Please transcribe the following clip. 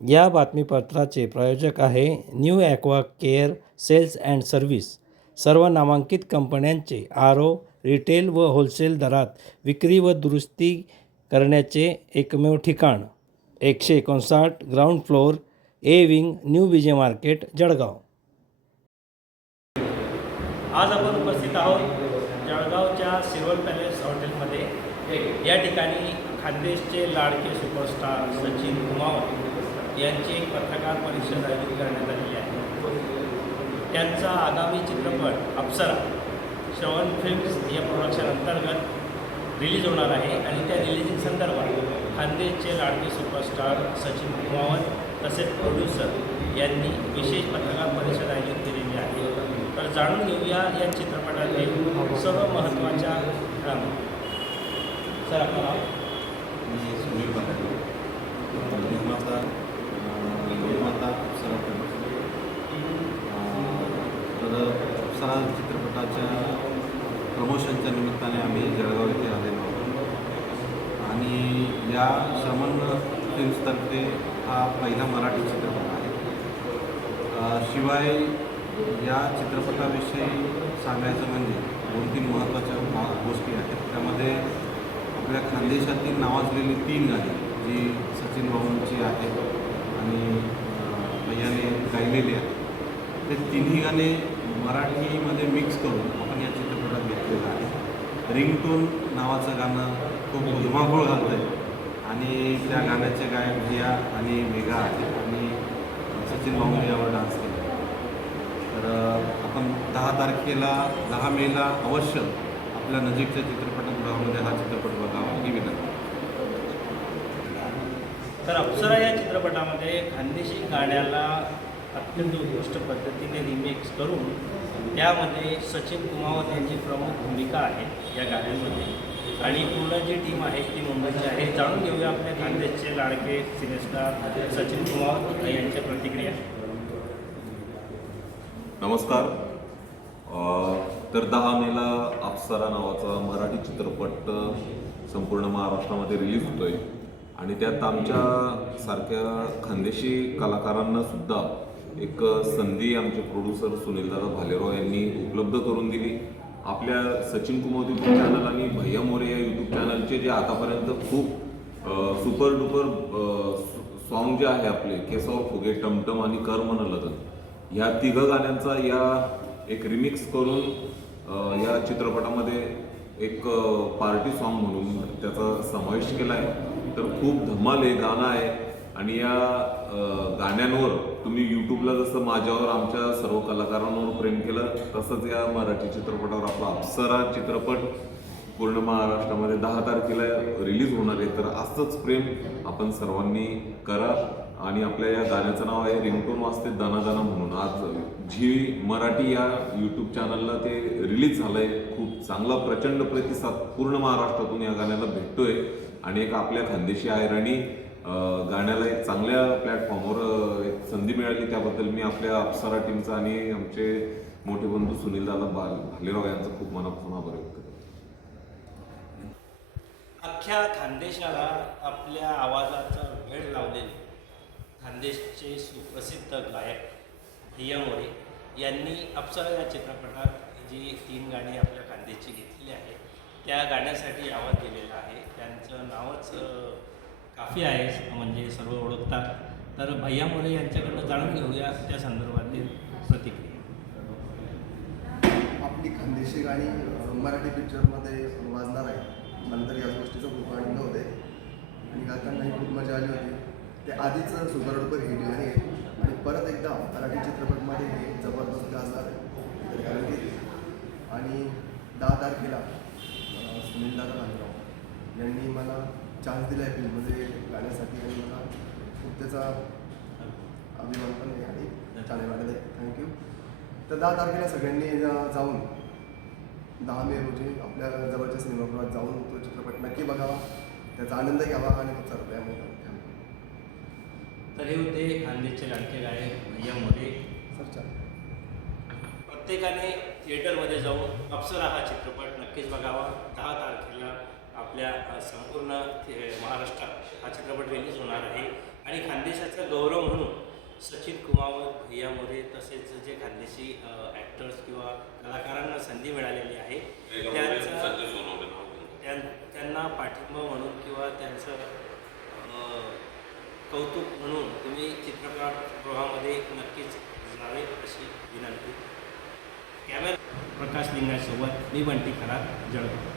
या बातमीपत्राचे प्रायोजक आहे new aqua care sales and service. सर्व नामांकित कंपन्यांचे आर ओ रिटेल व होलसेल दरात विक्री व दुरुस्ती करण्याचे एकमेव ठिकाण. एकशे एकोणसाठ ground floor A wing new Vijay market Jalgaon. आज आपण उपस्थित आहोत जळगावच्या सिल्वर पॅलेस हॉटेलमध्ये. या ठिकाणी खानदेशचे लाडके सुपरस्टार सचिन कुमावत यांची एक पत्रकार परिषद आयोजित करण्यात आलेली आहे. त्यांचा आगामी चित्रपट अप्सरा श्रवण फिल्म्स या प्रोडक्शन अंतर्गत रिलीज होणार आहे आणि त्या रिलीजिंग संदर्भात खानदेशचे लाडके सुपरस्टार सचिन कुमावत तसेच प्रोड्युसर यांनी विशेष पत्रकार परिषद आयोजित केलेली आहे. तर जाणून घेऊया या चित्रपटातील सर्व महत्त्वाच्या घडामोडी सर आपलं नाव? मी सुनील निर्माता माता तर अप्सरा चित्रपटाच्या प्रमोशनच्या निमित्ताने आम्ही जळगाव येथे आलेलो आहोत. आणि या श्रमण फिल्म्सतर्फे हा पहिला मराठी चित्रपट आहे. शिवाय या चित्रपटाविषयी सांगायचं म्हणजे दोन तीन महत्त्वाच्या गोष्टी आहेत. त्यामध्ये आपल्या खानदेशातील नावाजलेली तीन गाणी जी सचिन भाऊंची आहेत आणि भैयाने गायलेली आहेत. ते तिन्ही गाणे मराठीमध्ये मिक्स करून आपण या चित्रपटात घेतलेलं आहे. रिंगटोन नावाचं गाणं खूप धुमाकूळ घालतं आहे आणि त्या गाण्याचे गायक भैया आणि मेघा आहेत आणि सचिन भाऊने यावर डान्स केला. तर आपण दहा तारखेला दहा मेला अवश्य आपल्या नजीकच्या चित्रपटगृहामध्ये हा चित्रपट बघावा ही विनंती तर अप्सरा या चित्रपटामध्ये खानदेशी गाण्याला अत्यंत उत्कृष्ट पद्धतीने रिमेक्स करून त्यामध्ये सचिन कुमावत यांची प्रमुख भूमिका आहे या गाण्यांमध्ये. आणि पूर्ण जी टीम आहे ती मुंबईची आहे. जाणून घेऊया आपल्या खानदेशचे लाडके सिनेस्टार सचिन कुमावत यांच्या प्रतिक्रिया. नमस्कार. तर दहा मेला अप्सरा नावाचा मराठी चित्रपट संपूर्ण महाराष्ट्रामध्ये रिलीज होतोय. आणि त्यात आमच्या सारख्या खानदेशी कलाकारांना सुद्धा एक संधी आमचे प्रोड्युसर सुनीलदादा भालेराव यांनी उपलब्ध करून दिली. आपल्या सचिन कुमार यूट्यूब चॅनल आणि भैया मोरे या यूट्यूब चॅनलचे जे आतापर्यंत खूप सुपर डुपर सॉन्ग जे आहे आपले केसावर फुगे टमटम आणि कर मन लगन ह्या तिघं गाण्यांचा या एक रिमिक्स करून या चित्रपटामध्ये एक पार्टी सॉन्ग म्हणून त्याचा समावेश केला आहे तर खूप धमाल हे गाणं आहे. आणि या गाण्यांवर तुम्ही यूट्यूबला जसं माझ्यावर आमच्या सर्व कलाकारांवर प्रेम केलं तसंच या मराठी चित्रपटावर आपला अप्सरा चित्रपट पूर्ण महाराष्ट्रामध्ये दहा तारखेला रिलीज होणार आहे. तर असंच प्रेम आपण सर्वांनी करा. आणि आपल्या या गाण्याचं नाव आहे रिंगटोन वाजते दाना दाना म्हणून. आज झी मराठी या यूट्यूब चॅनलला ते रिलीज झालं आहे खूप चांगला प्रचंड प्रतिसाद पूर्ण महाराष्ट्रातून या गाण्याला भेटतोय. आणि एक आपल्या खानदेशी आयराणी गाण्याला एक चांगल्या प्लॅटफॉर्मवर एक संधी मिळाली. त्याबद्दल मी आपल्या अप्सरा टीमचा आणि आमचे मोठे बंधू सुनील दादा भालेराव यांचा खूप मनापासून आभार व्यक्त करतो. अख्ख्या खानदेशाला आपल्या आवाजाचा वेळ लावलेले खानदेशचे सुप्रसिद्ध गायक हिया मोरे यांनी अप्सरा या चित्रपटात जी तीन गाणी आपल्या खानदेशची घेतलेली आहेत त्या गाण्यासाठी आवाज दिलेला आहे. त्यांचं नावच काफी आहे म्हणजे सर्व ओळखतात. तर भैया मोरे यांच्याकडनं जाणून घेऊया त्या संदर्भातील प्रतिक्रिया. आपली खानदेशी गाणी मराठी पिक्चरमध्ये वाजणार आहे मला तर याच गोष्टीचं खूप आनंद होते आणि गातानाही खूप मजा आली होती. ते आधीच सुपर डुपर हिट गाणी आहे. आणि परत एकदा मराठी चित्रपटमध्ये हे जबरदस्त गाजणार आहे. कारण की आणि दहा तारखेला सुनील दादा भालेराव यांनी मला चान्स दिला आहे फिल्ममध्ये गाण्यासाठी आणि मला खूप त्याचा अभिमान पण आहे आणि चालेल वाटत आहे थँक्यू तर दहा तारखेला सगळ्यांनी जाऊन दहा मे रोजी आपल्या जवळच्या सिनेमागृहात जाऊन तो चित्रपट नक्की बघावा. त्याचा आनंद घ्यावा आणि खूप सारा होता तर हे होते खानदेशचे लाडके गायक भैया मोरे. प्रत्येकाने थिएटरमध्ये जाऊन अप्सरा हा चित्रपट नक्कीच बघावा. दहा तारखेला आपल्या संपूर्ण महाराष्ट्रात हा चित्रपट रिलीज होणार आहे. आणि खानदेशाचा गौरव म्हणून सचिन कुमावत भैया मोरे तसेच जे खानदेशी ॲक्टर्स किंवा कलाकारांना संधी मिळालेली आहे त्यांचा त्यां त्यांना पाठिंबा म्हणून किंवा त्यांचं कौतुक म्हणून तुम्ही चित्रपटगृहामध्ये नक्कीच जावे अशी विनंती. कॅमेरा प्रकाश लिंगासोबत मी बंटी खरात जळगाव